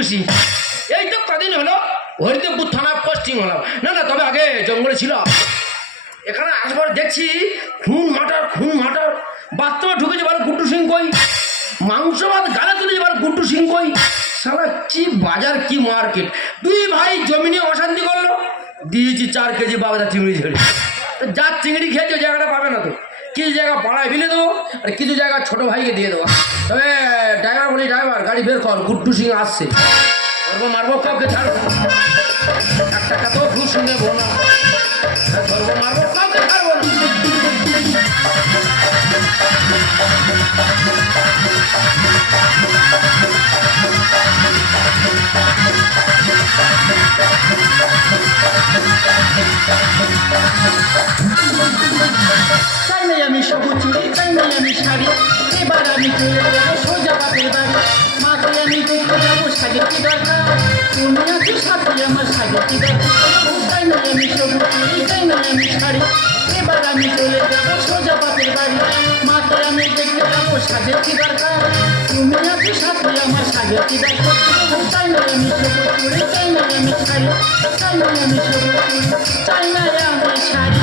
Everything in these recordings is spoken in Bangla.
গুড্ডু সিং। এই তো কদিন হলো হরিদেবপুর থানা পোস্টিং হলাম। না না, তবে আগে জঙ্গলে ছিল। এখানে আসবার দেখছি খুন মাটার বাস্তবে ঢুকেছে বলে গুড্ডু সিং কই, মাংস ভাত গালে তুলেছে বলে গুড্ডু সিং কই। সারা কি বাজার কি মার্কেট। দুই ভাই জমি নিয়ে অশান্তি করলো, দিয়েছি 4 কেজি বাগদা চিংড়ি ঝেড়ে। যার চিংড়ি খেয়েছে ওই জায়গাটা পাবে না তো, কিছু জায়গা পাড়ায় ফেলে দেবো আর কিছু জায়গা ছোটো ভাইকে দিয়ে দেবো। তবে ড্রাইভার বলি, ড্রাইভার গাড়ি বের কর, গুড্ডু সিং আসছে। মারবো কাউকে ছাড়বো, 1 টাকা তো ঘুষ নেবো না, ধরবো মারবো কাউকে ছাড়বো না। চাই নাই আমি সবুজ চুড়ি, চাই নাই আমি শাড়ি, এবার আমি চলে যাবো সোজা বাপের বাড়ি। মাকে আমি দেখতে যাবো, সাজে কি দরকার, তুমি আছো সাথে আমার সাজে কি দরকার। চাই নাই আমি সবুজ চুড়ি, চাই নাই আমি শাড়ি, এবার আমি চলে যাবো সোজা বাপের বাড়ি। মাকে আমি দেখতে যাবো, সাজে কি দরকার, তুমি আছো সাথে আমার সাজে কি দরকার। চাই নাই আমি সবুজ চুড়ি, চাই নাই আমি শাড়ি, চাই নাই আমি সবুজ চুড়ি, চাই নাই আমি শাড়ি।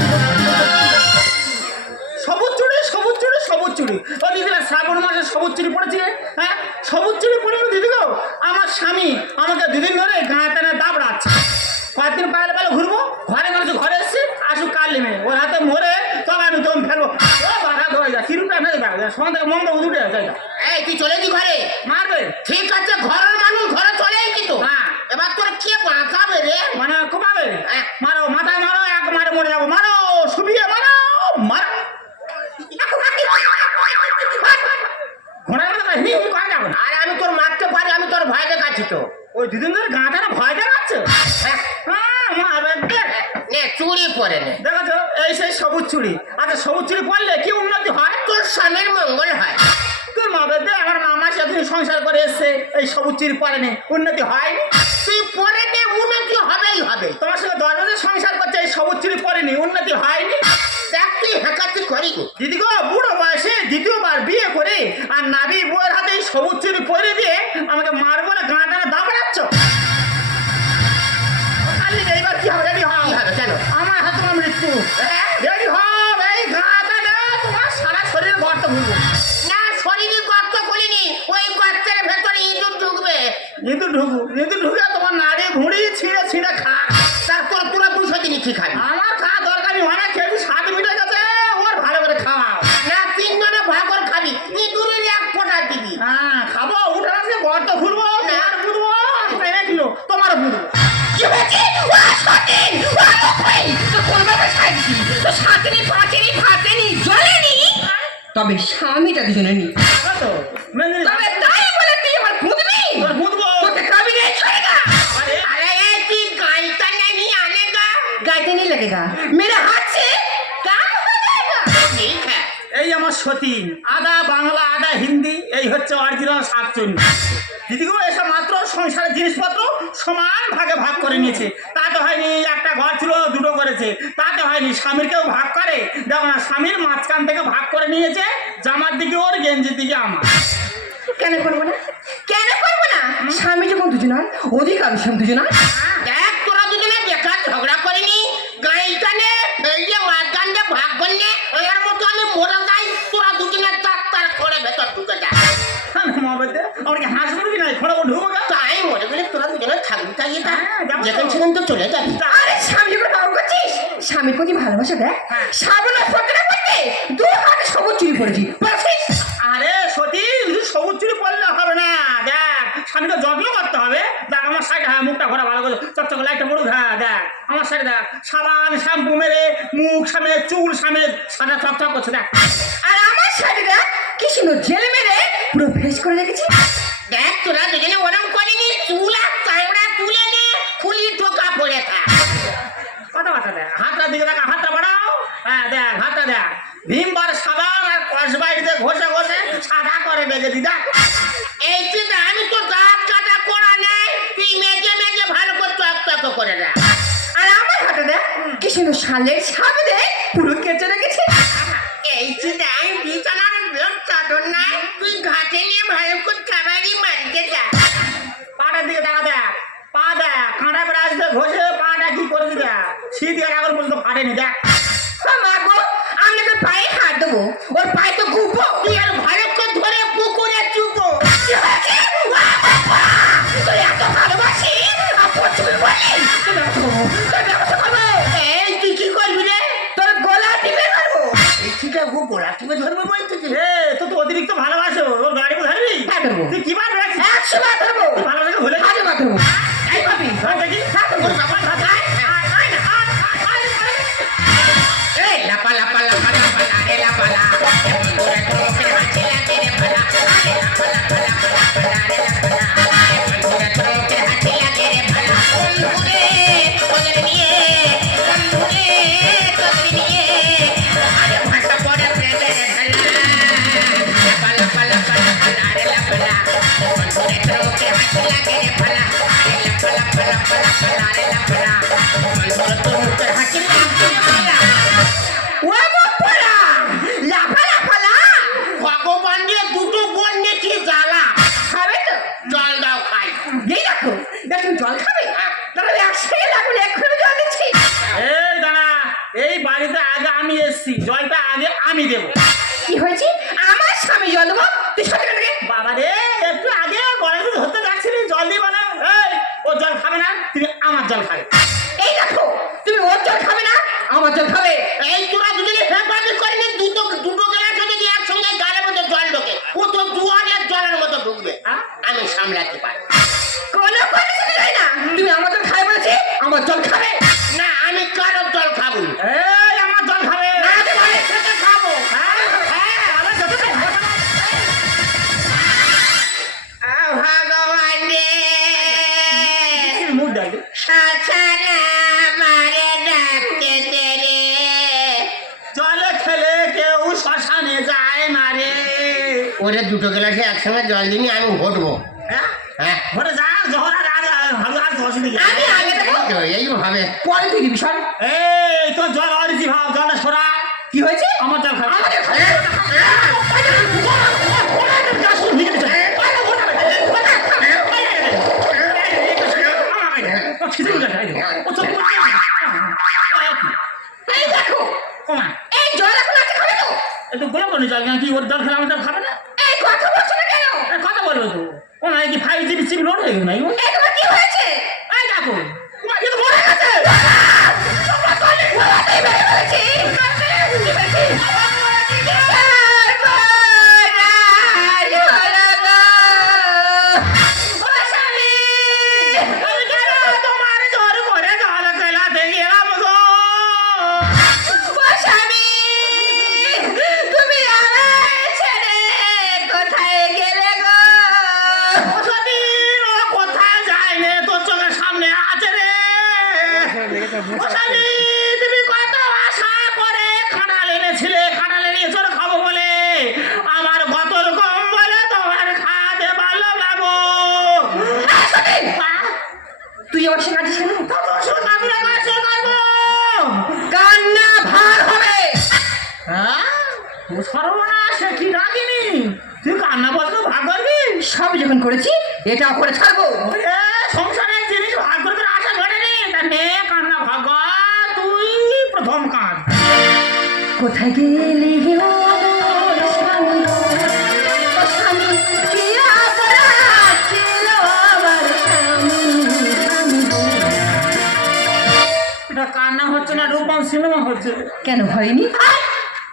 সবুজ চুড়ি সবুজ চুড়ি সবুজ চুড়ি, ও দিদিরা শ্রাবণ মাসে সবুজ চুড়ি পড়েছে। হ্যাঁ, সবুজ চুড়ি পড়ে দিদি গো, আমার স্বামী আমাকে দুদিন ধরে গাঁ টানা দাবড়াচ্ছে। কয়েকদিন পায়ে পায়ে ঘুরবো, ঘরে মানুষ ঘরে এসছি, আসুক কাল নেমে ওর হাতে মরে তবে আমি দম ফেলবো। ও বাধা ধরে যা কিরুটা ফেলে দেয়, সন্ধ্যা থেকে মন্দ উঠে যায়। এই তুই চলে কি ঘরে? মারবে ঠিক আছে, ঘরের মানুষ ঘরে চলে কিন্তু। হ্যাঁ, এবার তোর কে বাঁচাবে রে? মানে কোপাবে, মারো মাথায় মারো, এক মারে মরে যাবো, মারো শুবিয়ে মারো, মারো ঘোড়ার কথা হি হি করে যাবো না। আরে আমি তোর মারতে পারি, আমি তোর ভয় দেখাচ্ছি তো। ওই দুদিন ধরে গাঁটা না ভয় দেখাচ্ছে। হ্যাঁ, নে চুড়ি পরে নে। দেখেছো, এই সেই সবুজ চুড়ি। আচ্ছা, সবুজ চুড়ি পরলে কি উন্নতি হয়? তোর স্বামীর মঙ্গল হয়। তোর মা বেদে আমার মামা সাথে সংসার করে এসছে, এই সবুজ চুড়ি পরেনি, উন্নতি হয়নি। তুই পরে নে, উন্নতি হবেই হবে। তোমার সঙ্গে 10 বছর সংসার করছে, এই সবুজ চুড়ি পরেনি, উন্নতি হয়নি। দেখ তুই হেঁকাতি করি দিদি গো, বুড়ো বয়সে দ্বিতীয়বার বিয়ে করে আর নাবি বউয়ের হাতে এই সবুজ চুড়ি পরে দিয়ে আমাকে মারবো না গাঁটা দাবড়াচ্ছ। এইবার কি হবে? রেডি হও। কেন? আমার হাতে তোমার মৃত্যু। রেডি হও, এই গাঁটা না তোমার সারা শরীরে গর্ত ঘুরবো। না, শরীরে গর্ত করিনি, ওই গর্তের ভেতরে ইঁদুর ঢুকবে। ইঁদুর ঢুকে তোমার নাড়ি ভুঁড়ি ছিঁড়ে ছিঁড়ে খা। তারপর পুরো 200 দিনই কি খাবি? আমার খাওয়া দরকারই অনেক খেয়েছি, 7 মিনিট গেছে, ওর ভালো করে খাওয়াও। না, 3 জনে ভাগ করে খাবি, ইঁদুরের 1 ফোঁটা দিবি। হ্যাঁ, খাবো, উঠে আসলে গর্ত ঘুরবো, আর ঘুরবো, ট্রেনে কিলো তোমারও ঘুরবো। কি হয়েছে? ও সতীন, ও লক্ষ্মী, তো কোনভাবে খাইছি তো 7 দিনই 5 দিনই 7 দিনই জ্বলেনি, তবে স্বামীটা দুজনে নি। তো মেনে তবে তাই বলে তুই আমার বুঝবি তোর বুঝবো। তোকে কাবি রে ছড়েগা। अरे ये तुम गायता नहीं आनेगा, गायते नहीं लगेगा, मेरे हाथ से काम हो जाएगा। ठीक है। এই আমার সতীন, আধা বাংলা আধা হিন্দি, এই হচ্ছে অরিজিনাল শাকচুন্নি। দিদিগো, এসব মাত্র সংসারের জিনিসপত্র সমান ভাগে ভাগ করে নিয়েছে। তাতে হয়নি একটা ঘর ছিল 2টো করেছে, তাতে হয়নি স্বামীরকেও ভাগ করে। দেখো না, স্বামীর মাঝখান থেকে ভাগ করে নিয়েছে, জামার দিকে ওর, গেঞ্জির দিকে আমার। কেন করবো না? কেন করবো না? স্বামী যখন দুজনার অধিকার দুজনার। দেখ, তোরা দুজনে বেকার ঝগড়া করিনি, গাইটা নে ফেললে মাঝখান দিয়ে ভাগ করলে এর মতো আমি মরে যাই, তোরা দুজনে তার করে ভেতর ঢুকে যা। আমার কি হাঁস মুরগি নাই, খড়া ঢুকবো গা? তাই মরে গেলে তোরা দুজনে থাকবি, তাই এটা হ্যাঁ, যাবো তো। যেখানে সেখানে তো চলে যাবি। আরে স্বামীর কথা বাবু করছিস, স্বামীর প্রতি ভালোবাসা দেখ। সাবনা ফটনা করতে 2 হাতে সবুজ চুরি পড়েছি, বুঝছিস? আরে সতী, শুধু সবুজ চুরি পরলে হবে না। দেখ, স্বামীকে যত্ন করতে হবে। দেখ আমার সাইড, হ্যাঁ মুখটা ভরা ভালো করে চকচক লাইটটা পড়ুক। হ্যাঁ দেখ আমার সাইড, দেখ সাবান শ্যাম্পু মেরে মুখ সামনে চুল সামনে সাদা চকচক করছে। দেখ, আর আমার সাথে দেখ কি সুন্দর জেল মেরে পুরো ফ্রেশ করে রেখেছি। দেখ, তোরা দুজনে ওরম করিনি, চুল আর চামড়া তুলে নে, খুলি টোকা পড়ে থাক। কথাবার্তা দেখ, হাতটা দিকে দেখ, হাতটা বাড়াও। হ্যাঁ দেখ, হাতটা দেখ, ভীমবার সাবান আর কসবাইট দিয়ে ঘষে ঘষে সাদা করে রেখে দি। দেখ, এই চিন্তা আমি তো দাঁত কাটা করা নেই, তুই মেজে মেজে ভালো করে চকচক করে দেখ। আর আমার হাতে দেখ কি সুন্দর শালের সামনে পুরো কেচে রেখেছি। এই চিন্তা আমি বিছানার চাদর নাই, তুই ঘাটে নিয়ে ভালো করে খাবারই মারতে যা। পাটা পাটার দিকে দেখা দেখ, পা দেখ, কাঁটা ব্রাশ দিয়ে ঘষে পাটা কি করে দিতে, শীত গেলে এখন পর্যন্ত ফাটেনি দেখ। ও মা গো, আমি ওকে পায়ে হাত দেবো, ওর পায়ে তো ঘুরবো। তুই আর ভালো করে ধরে পুকুরে চুপো। কি হয়েছে? তুই এত ভালোবাসি আর প্রচুর বলি তোর ব্যবস্থা করবো। এই তুই কি করবি রে? তোর গলা টিপে ধরবো। এই ঠিকা গো গোলা তুমি ধরবে বলতেছি। এ তো তো অতিরিক্ত ভালোবাসো, ওর গাড়ি ধরবি? হ্যাঁ ধরবো, তুই কি বার রাখছিস? 100 বার ধরবো, ভালোবাসাকে ভুলে গেছিস? 1000 বার ধরবো। এই ভাবি দেখি হ্যাঁ ধরবো। এই লাপা লাপা লাপা লাপা রে লাপা লা পুরা তোকে হাঁচি লাগে রে পালা আরে লাপা লাপা লাপা লাপা রে লাপা লা পুরা তোকে হাঁচি লাগে রে পালা বন্ধুরে তোদের নিয়ে বন্ধুরে তোদের নিয়ে আরে ভাষা পড়ে প্রেমে ঢালা লাপা লাপা লাপা লাপা রে লাপা লা বন্ধুরে তোকে হাঁচি লাগে রে পালা আরে লাপা লাপা লাপা লাপা রে লাপা লা বন্ধুরে তোকে হাঁচি লাগে রে পালা ও মুখ পোড়া, লাফা লাফা লা। ভগবান দিয়ে দুটো বোন নিয়েছি জ্বালা খাবে তো? জল দাও খাই এই দেখো, এটা তুমি জল খাবে? তাহলে 1 সেকেন্ড লাগুন, এক্ষুনি জল দিচ্ছি। এই দাঁড়া, এই বাড়িতে আগে আমি এসছি, জলটা আগে আমি দেবো। কি হয়েছে? আমার স্বামী জল দেবো, তুই সত্যি কথা রে। বাবা রে, একটু আগে গলাতে ধরতে যাচ্ছিলি, জল দিবা না? এই, ও জল খাবে না, তুমি আমার জল খাবে। এই দেখো, তুমি ওর জল খাবে না, আমার জল খাবে। এই তোরা দুজনে হেফাজত করিনি দুটো গ্লাস যদি একসঙ্গে গালের মধ্যে জল ঢোকে ও তো দুয়ারের জলের মতো ঢুকবে হ্যাঁ? আমি সামলাতে পারি কোনো কথা যায় না, তুমি আমার জল খাবে বলেছি, আমার জল খাবে। না আমি কারোর জল খাবো না এই, আমার জল খাবে। না, আমি বাড়ির থেকে খাবো হ্যাঁ, আমার জল খাবে। ভগবান রে কিসের মুখ দেখ? শাসানা মারে ডাকতে রে জলে খেলে কেউ শ্মশানে যায় না রে। ওরে দুটো গ্লাসে একসঙ্গে জল দিনি আমি ঘটবো হ্যাঁ, হ্যাঁ ঘরে যা, যখন ভালো আর দশ দিকে। আমি আগে দেবো, এই তো, এইভাবে পরে তুই দিবি। সর। এই তোর জল অরিজি ভাব, জলটা সরা। কি হয়েছে? আমার জল খাবে। আমাদের খাবে। এই দেখো, এই জল এখন আছে, খাবে তো? জল নাকি ওর জল খেলে আমার জল খাবে না? এই কথা বলছো না কেন? কথা বলবো তো, ওনার কি 5GB সিম লোড হয়ে গেল না? এই তোমার কি হয়েছে? এই দেখো, তোমার কিন্তু মরে গেছে। তোমরা কলে ঘোরাতেই বেড়ে ফেলেছি। কি বলছি? ও স্বামী! এই কেন তোমার জোর করে জল খেলাতে গেলাম গো? ও স্বামী! তুমি আমায় ছেড়ে কোথায় গেলে গো? ওসবই ও কোথায় যায় রে, তোর চোখের সামনে আছে রে। ওসবই তুমি কত আশা করে খাটাল এনেছিলে, খাটালের এঁচড় খাবো বলে আমার গতর কম বলে তোমার খাতে ভালো লাগো। তুই আমার সঙ্গে আছিস কেন? কত শোনাবলে কাছে করবো। কান্না ভার হবে। হ্যাঁ, সর্বনাশ, কি রাখিনি তুই কান্না বলতো ভাগ করবি? সব যখন করেছি, এটাও করে ছাড়বো। এ, সংসারের জিনিস ভাগ করতে আশা ঘটেনি, তা নে কান্না ভাগ কর, তুই প্রথম কাঁদ। কোথায় গেলি ও স্বামী? ও স্বামী, কি অপরাধ ছিল আমার স্বামী? স্বামী গো। এটা কান্না হচ্ছে না, রূপম সিনেমা হচ্ছে। কেন হয়নি?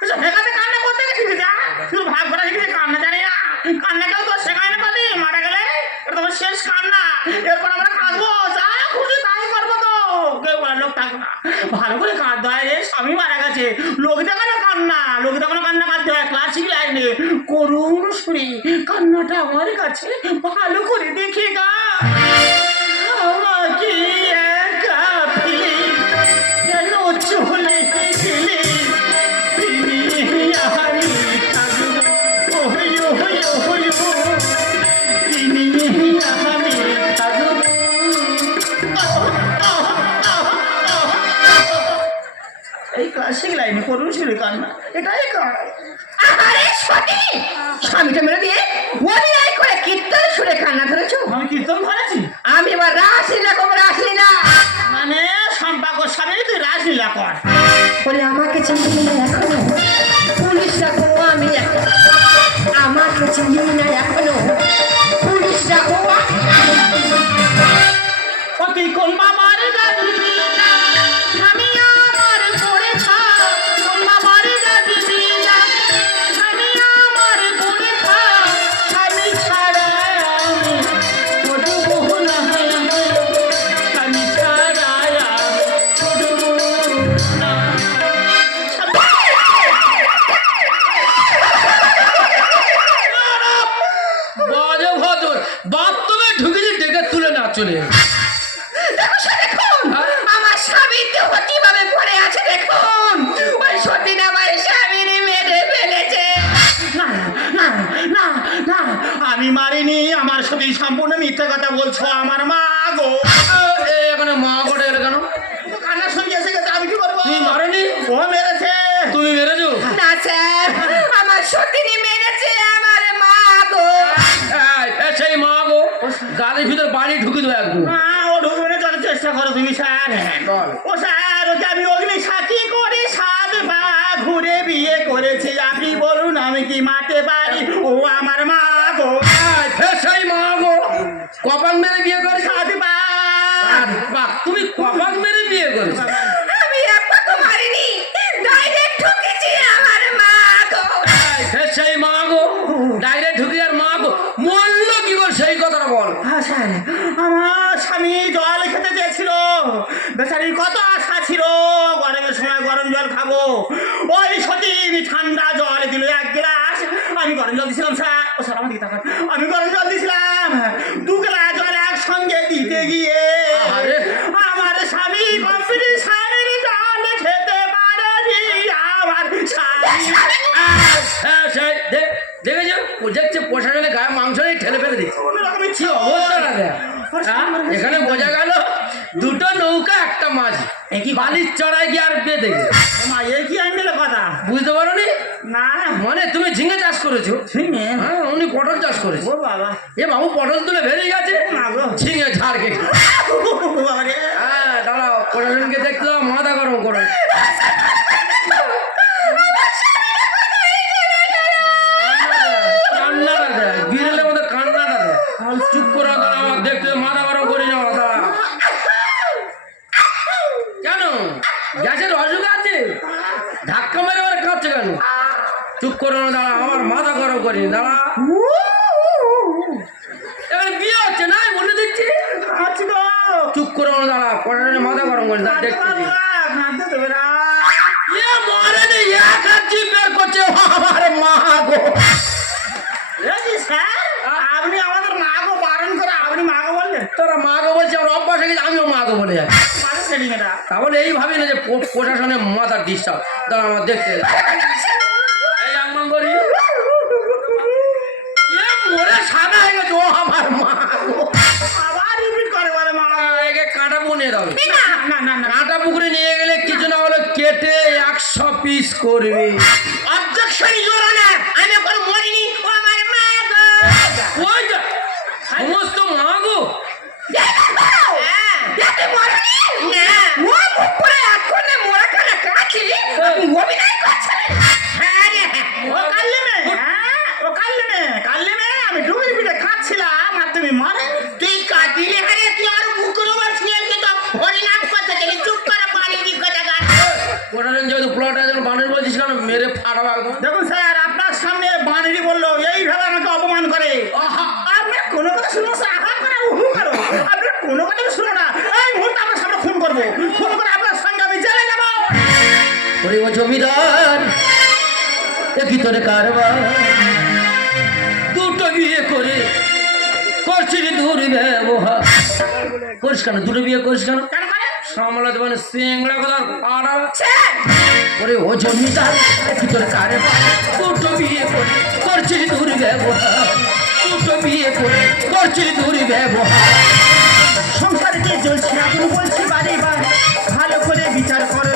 এসব ভেগাতে কান্না করতে গেছিস যা, তুই ভাগ করা শিখেছিস, কান্না জানি না। কান্না কেউ তো শেখায় না কদি, মারা গেলে এটা তোমার শেষ কান্না। এরপর আমরা কাঁদবো, যা খুশি তাই করবো তো, কেউ বলার লোক থাকবো না। ভালো করে কাঁদতে হয় রে, স্বামী মারা গেছে, লোক দেখানো কান্না, লোক দেখানো কান্না কাঁদতে হয়, ক্লাসিক লাইনে করুণ সুরে কান্নাটা আমার কাছে ভালো করে দেখে গা। আমাকে একা ফেলে কেন চলে গেলে, এই ক্লাসিক লাইনে করুন সুরে কান্না, এটাই কার। আরে সতী! স্বামীটা মেরে দিয়ে অভিনয় করে কীর্তন সুরে কান্না ধরেছো। আমি কীর্তন করেছি? চলে এলো। দেখো সে দেখুন আমার স্বামীর দেহ কিভাবে পড়ে আছে দেখুন ওই সতীন আমার স্বামীর মেরে ফেলেছে না না না না আমি মারিনি, আমার সাথে সম্পূর্ণ মিথ্যে কথা বলছো। আমার মা গো, এখানে মা করে এলো কেন? কান্নার সঙ্গে এসে গেছে, আমি কি করবো? তুমি মারোনি? ও মেরেছে। তুমি মেরেছো? না স্যার আমার সতীনই মেরেছে আমার মা গো সেই মা গো গাড়ির ভিতর বাড়ি ঢুকে দেবো একদম। মা ও ঢুকবে চলার চেষ্টা করো তুমি স্যার। বল। ও স্যার, ওকে আমি অগ্নি সাক্ষী করে 7 বার ঘুরে বিয়ে করেছি। আপনি বলুন আমি কি মারতে পারি? ও আমার মা গো। সেই মা গো কপাল মেরে বিয়ে করেছো? 7 বার। বাহ, তুমি কপাল মেরে বিয়ে করেছো? আমি একবার তো মারিনি ডাইরেক্ট ঠকেছি আমার মা গো সেই মা গো ডাইরেক্ট ঢুকে আর মা গো মরলো কি করে সেই কথাটা বল। হ্যাঁ স্যার, আমার স্বামী জল খেতে চেয়েছিল। বেচারির কত আশা ছিল গরমের সময় গরম জল খাবো। ওই সতীন ঠান্ডা জল দিল 1 গ্লাস। আমি গরম জল দিছিলাম স্যার। ও স্যার আমার দিকে তাকান। আমি গরম জল দিছিলাম 2 গ্লাস জল একসঙ্গে দিতে গিয়ে আরে। আমার স্বামী কম্পিটিশনের জল খেতে পারেনি। আমার স্বামী দেখেছো দেখছে প্রশাসনের গায়ে মাংস নেই ঠেলে ফেলে দিচ্ছে। কোনোরকমের কি অবস্থাটা দেখ। এখানে বোঝা গেল দুটো নৌকা একটা মাছ একই বালির চড়াই গিয়ে আর বেঁধে গেছে। মা এ কি আনলে কথা? বুঝতে পারো নি? না মানে তুমি ঝিঙে চাষ করেছো? ঝিঙে? হ্যাঁ উনি পটল চাষ করেছে। ও বাবা, এ বাবু পটল তুলে বেরিয়ে গেছে মা গো। ঝিঙে ঝাড় খেয়ে। বাবা রে। হ্যাঁ দাঁড়াও প্রশাসনকে দেখতে দাও, মাথা গরম করো। কান্নাটা দেয় বিড়ালের মধ্যে কান্নাটা দেয়। চুপ করে দাঁড়া, আমার দেখতে মাথা গরম করি না মাথা। কেন গ্যাসের অসুখ আছে? ধাক্কা মেরে মেরে কাঁপছে কেন? চুপ করো না, দাঁড়া, আমার মাথা গরম করি দাঁড়া। এবার বিয়ে হচ্ছে না বলে দিচ্ছি। আচ্ছা গো। চুপ করো না, দাঁড়া, প্রশাসনের মাথা গরম করি দাঁড়া, দেখতে দিই। কাঁদতে দেবে না। এ মরেনি, এক হাত জিভ বের করছে আমার মা গো। এই যে স্যার, আপনি আমাদের মা গো বারণ করে আপনি মা গো বললেন? তোরা মা গো বলছি, আমার অভ্যাস হয়ে গেছে, আমিও মা গো বলে যাচ্ছি। মানে সেটিং এটা। তাহলে এই ভাবি না যে প্রশাসনের মাথার ডিস্টার্ব। দাঁড়া আমার দেখতে দে। এই আমন করি এ মরে সাদা হয়ে গেছে, ও আমার মা গো। আবার রিপিট করে বলে মা। একে কাঁটা বুনে দাও। না না না না। কাঁটা পুকুরে নিয়ে গেলে কিছু না হলে কেটে 100 পিস করবে। অবজেকশন ইউর অনার আমি এখন মরিনি ও আমার মা গো ওই যা সমস্ত মা গো। হ্যাঁ দেখতে মরনি না ও মুখ করে এখন মোরা কানা কাছি আপনি অভিনয় করছেন হ্যাঁ রে ও কাল্লে মে, হ্যাঁ ও কাল্লে মে আমি ডুবির পিঠে খাচ্ছিলাম আর তুমি মারে। তুই কাটিলে হারে তুই আর বুকুর ওপর শুয়ে তো হরিনাম করতে গেলি চুপ করে পানি দি কথা গান প্রশাসন যেহেতু প্লট আছে বানর বলছিস কেন মেরে ফাটাবো একদম। দেখুন স্যার, আপনার সামনে বানেরই বললো এইভাবে আমাকে অপমান করে। আপনার কোনো কথা শুনো স্যার, আহা করে উহু করো। আপনার কোনো কথা শুনো না, এই মুহূর্তে আপনার সামনে খুন করবো। খুন করে আপনার সঙ্গে আমি জেলে যাবো। ওরে ও জমিদার এ ভিতরে কারবার দুটো বিয়ে করে করছিস দূর ব্যবহার করিস কেন? দুটো বিয়ে করিস কেন? কেন করে? সামলাতে মানে সিংড়া কথা পাড়া। ওরে ও জমিদার এ ভিতরে কারবার দুটো বিয়ে করে করছিস দূর ব্যবহার দুটো বিয়ে করে করছিস দূর ব্যবহার। সংসারে যে চলছে আপনি বলছি বারে বার, ভালো করে বিচার করে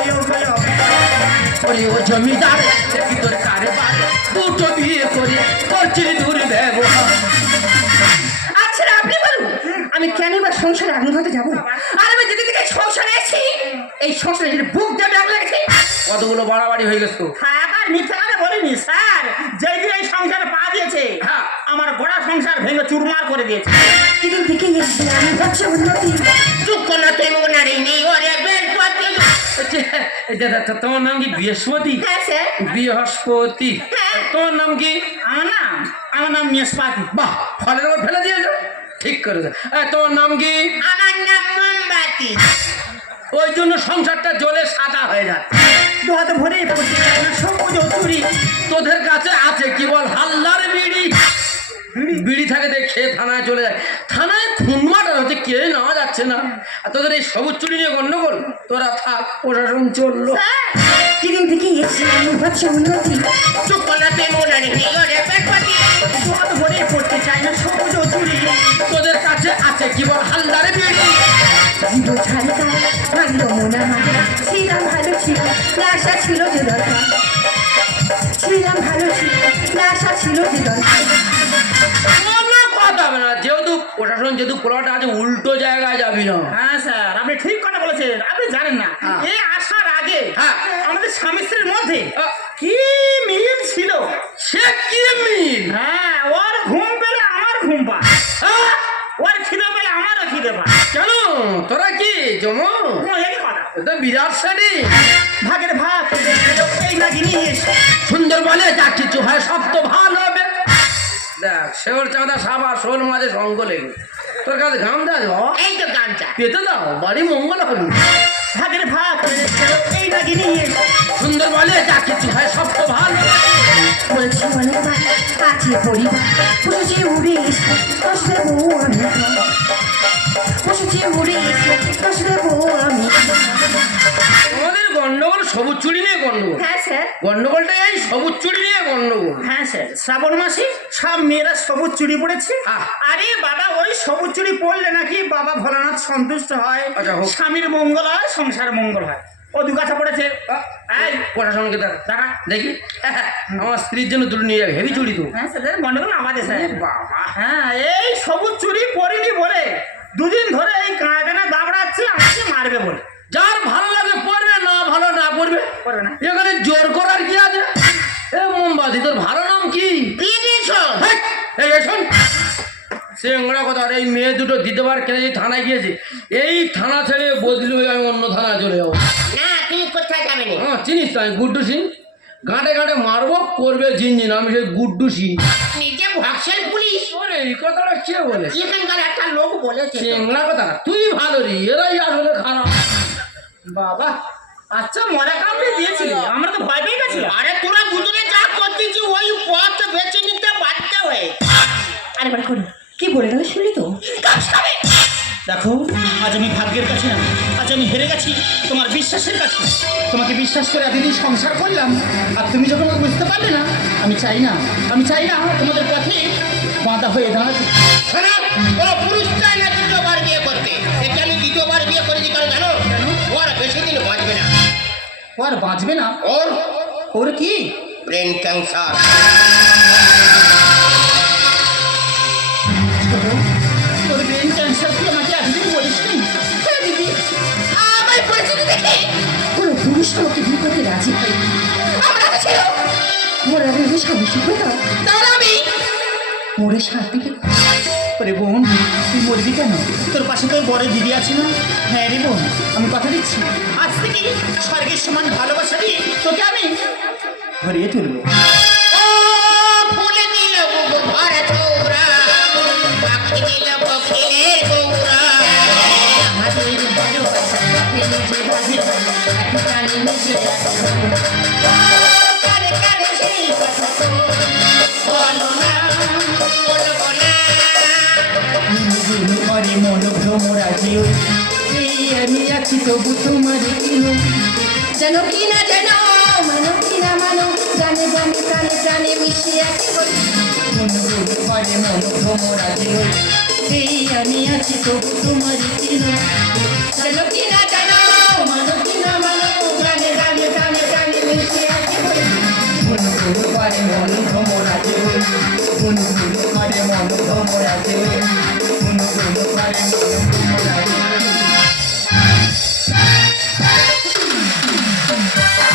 ওরে ও জমিদার এ ভিতরে কারবার দুটো বিয়ে করে করছিস দূর ব্যবহার। আচ্ছা আপনি বলুন আমি কেন বা সংসারে আগুন হতে যাবো? আর আমি যেদিন থেকে সংসারে এসেছি এই সংসারে যদি বুক দেবে আগুন লেগেছে। কতগুলো বাড়াবাড়ি হয়ে গেছে তো। থাকার মিথ্যে কথা বলিনি স্যার। যেই দিন এই সংসারে পা দিয়েছে হ্যাঁ। আমার গোটা সংসার ভেঙে চুরমার করে দিয়েছে। যেদিন থেকে এসেছি আমি হচ্ছে উন্নতি। চুপ কর না তুই মুনারি নেই ওরে বেন তো তোমার নাম কি? বৃহস্পতি? হ্যাঁ স্যার বৃহস্পতি। তোমার নাম কি? আমার নাম মেসপাতি। বাহ, ফলের উপর ফেলে দিয়েছো, ঠিক করেছো। তোমার নাম কি? আমার নাম মোমবাতি ওই জন্য সংসারটা জ্বলে সাদা হয়ে যায়। দু হাতে ভরে পড়ছে সবুজ ও চুরি। তোদের কাছে আছে কি বল? হাল্লার বিড়ি। বিড়ি থাকে দেখ খেয়ে থানায় চলে যায়। থানায় খুন মার্ডার হচ্ছে কে না পাচ্ছে না আর তোদের এই সবুজ চুরি নিয়ে গন্ডগোল তোরা থাক প্রশাসন চললো যেদিন থেকে এসে আমি হচ্ছে উন্নতি চুপ করাতে মনে নেই রে পেটপাতি তোমার ঘরে পড়তে চাই না সবুজ ও চুরি তোদের কাছে আছে কি বল হালদারে বিড়ি জীব ঝালকা ভাঙলো মোনা হাতে ছিলাম ভালো ছিল আশা ছিল যে দরকার ছিলাম ভালো ছিল আশা ছিল যে দরকার কোনো কথা হবে না যেহেতু প্রশাসন যেহেতু পোলাটা আছে উল্টো জায়গায় যাবি না হ্যাঁ স্যার আপনি ঠিক কথা বলেছেন আপনি জানেন না হ্যাঁ। এই আসার আগে হ্যাঁ। আমাদের স্বামী স্ত্রীর মধ্যে আহ, কি মিল ছিল সে কি মিল হ্যাঁ ওর ঘুম পেলে আমার ঘুম পায় হ্যাঁ? ওর খিদে পেলে আমারও খিদে পায় কেন তোরা কি জমো একই কথা তো বিরাট সারি ভাগের ভাগ এই না জিনিস সুন্দর বলে যা কিছু হয় সব তো ভালো হবে দেখ শেওর চাঁদা সাবা শোল মাঝে সঙ্গ লেগে তোর কাছে ঘাম দেওয়া যাবে এই তো গামছা পেতে দাও বাড়ি মঙ্গল হবে ভাগের ভাগ এই না জিনিস সুন্দর বলে যা কিছু হয় সব তো ভালো বলছি অনেকবার আছে পরিবার বসেছি উড়ে এসে কষ্টে বউ আমি বসেছি উড়ে এসে কষ্টে বউ আমি আমাদের গন্ডগোল সবুজ চুরি নিয়ে গন্ডগোল হ্যাঁ স্যার গন্ডগোলটা এই সবুজ চুরি নিয়ে গন্ডগোল হ্যাঁ স্যার শ্রাবণ মাসে সব মেয়েরা সবুজ চুড়ি পড়েছে আহ। আরে বাবা ওই সবুজ চুড়ি পড়লে নাকি বাবা ভোলানাথ সন্তুষ্ট হয় আচ্ছা, হোক। স্বামীর মঙ্গল হয় সংসার মঙ্গল হয় ও দু কথা পড়েছে এই, প্রশাসনকে দেখা দেখি আমার স্ত্রীর জন্য দুটো নিয়ে যাবে হেভি চুরি তো হ্যাঁ স্যার গন্ডগোল আমাদের স্যার বাবা হ্যাঁ এই সবুজ চুড়ি পরিনি বলে দুদিন ধরে এই কাঁটানা দাবড়াচ্ছে আমাকে মারবে বলে যার ভালো লাগে পড়বে না ভালো না পড়বে করবে না এখানে জোর করার কি আছে এ মোমবাতি তোর ভালো নাম কি বিভীষণ হেই, এই শোন সে ওরা কথা আর এই মেয়ে দুটো দিতে পার কেন এই থানায় গিয়েছে এই থানা ছেড়ে বদলি হয়ে আমি অন্য থানায় চলে যাবো না তুমি কোথায় যাবে না হ্যাঁ চিনিস তো আমি গুড্ডু সিং ঘাটে ঘাটে মারবো করবে ঝিনঝিন আমি সেই গুড্ডু সিং নিজে ভক্সেল পুলিশ ওরে এই কথাটা কে বলেছে এখানকার একটা লোক বলেছে তো। চেংড়া কথা না, তুই ভালো রে এরাই আসলে খারাপ বাবা আচ্ছা মরা কামড়ে দিয়েছি আমরা তো ভয় পেয়ে গেছিলাম আরে তোরা দুজনে যা করতেছি ওই পথ বেছে নিতে বাধ্য হয়ে আরেকবার করুন কি বলে গেল শুনলি তো দেখো আজ আমি ভাগ্যের কাছে না আজ আমি হেরে গেছি তোমার বিশ্বাসের কাছে তোমাকে বিশ্বাস করে এতদিন সংসার করলাম আর তুমি যখন আমাকে বুঝতে পারলে না আমি চাই না তোমাদের পথে বাঁধা হয়ে দাঁড়াতে শোনো কোনো পুরুষ চায় না দ্বিতীয়বার বিয়ে করতে এটা আমি দ্বিতীয়বার বিয়ে করেছি কারণ জানো ওর বেশি দিন বাঁচবে না ও আর বাঁচবে না ওর ওর কি ব্রেন ক্যান্সার ওর ব্রেন ক্যান্সার তুই আমাকে এতদিন বলিস নি হ্যাঁ দিদি আমার পরিচিতি দেখে কোনো পুরুষ আমাকে বিয়ে করতে রাজি হয় আমার আগে ছিল মোর আগে আমি স্বামী শিখতাম তাহলে আমি মোড়ে শান্তি পেতাম ওরে বোন তুই মরবি কেন তোর পাশে তোর বড় দিদি আছে না হ্যাঁ রে বোন আমি কথা দিচ্ছি আজ থেকে স্বর্গের সমান ভালোবাসা দিয়ে তোকে আমি ভরিয়ে তুলবো ও ফুলে দিল ভরা চৌরা পাখি দিল পক্ষের গৌরা আমাদের ভালোবাসা ফেলে যে বাজে এক প্রাণী মিশে আছে কানে কানে সেই কথা তো বলো না বলবো না মরে মন ভ্রমরা যেও এই আমি আছি তবু তোমার কিনো যেন কি না যেন মানো কি না মানো জানে জানে প্রাণে প্রাণে মিশে আছে মরে মন ভ্রমরা যেও এই আমি আছি তবু তোমার কিনো যেন কি না যেন মানো কি না মানো জানে জানে প্রাণে প্রাণে মিশে আছে মরে মন ভ্রমরা যেও মরে মন ভ্রমরা যেও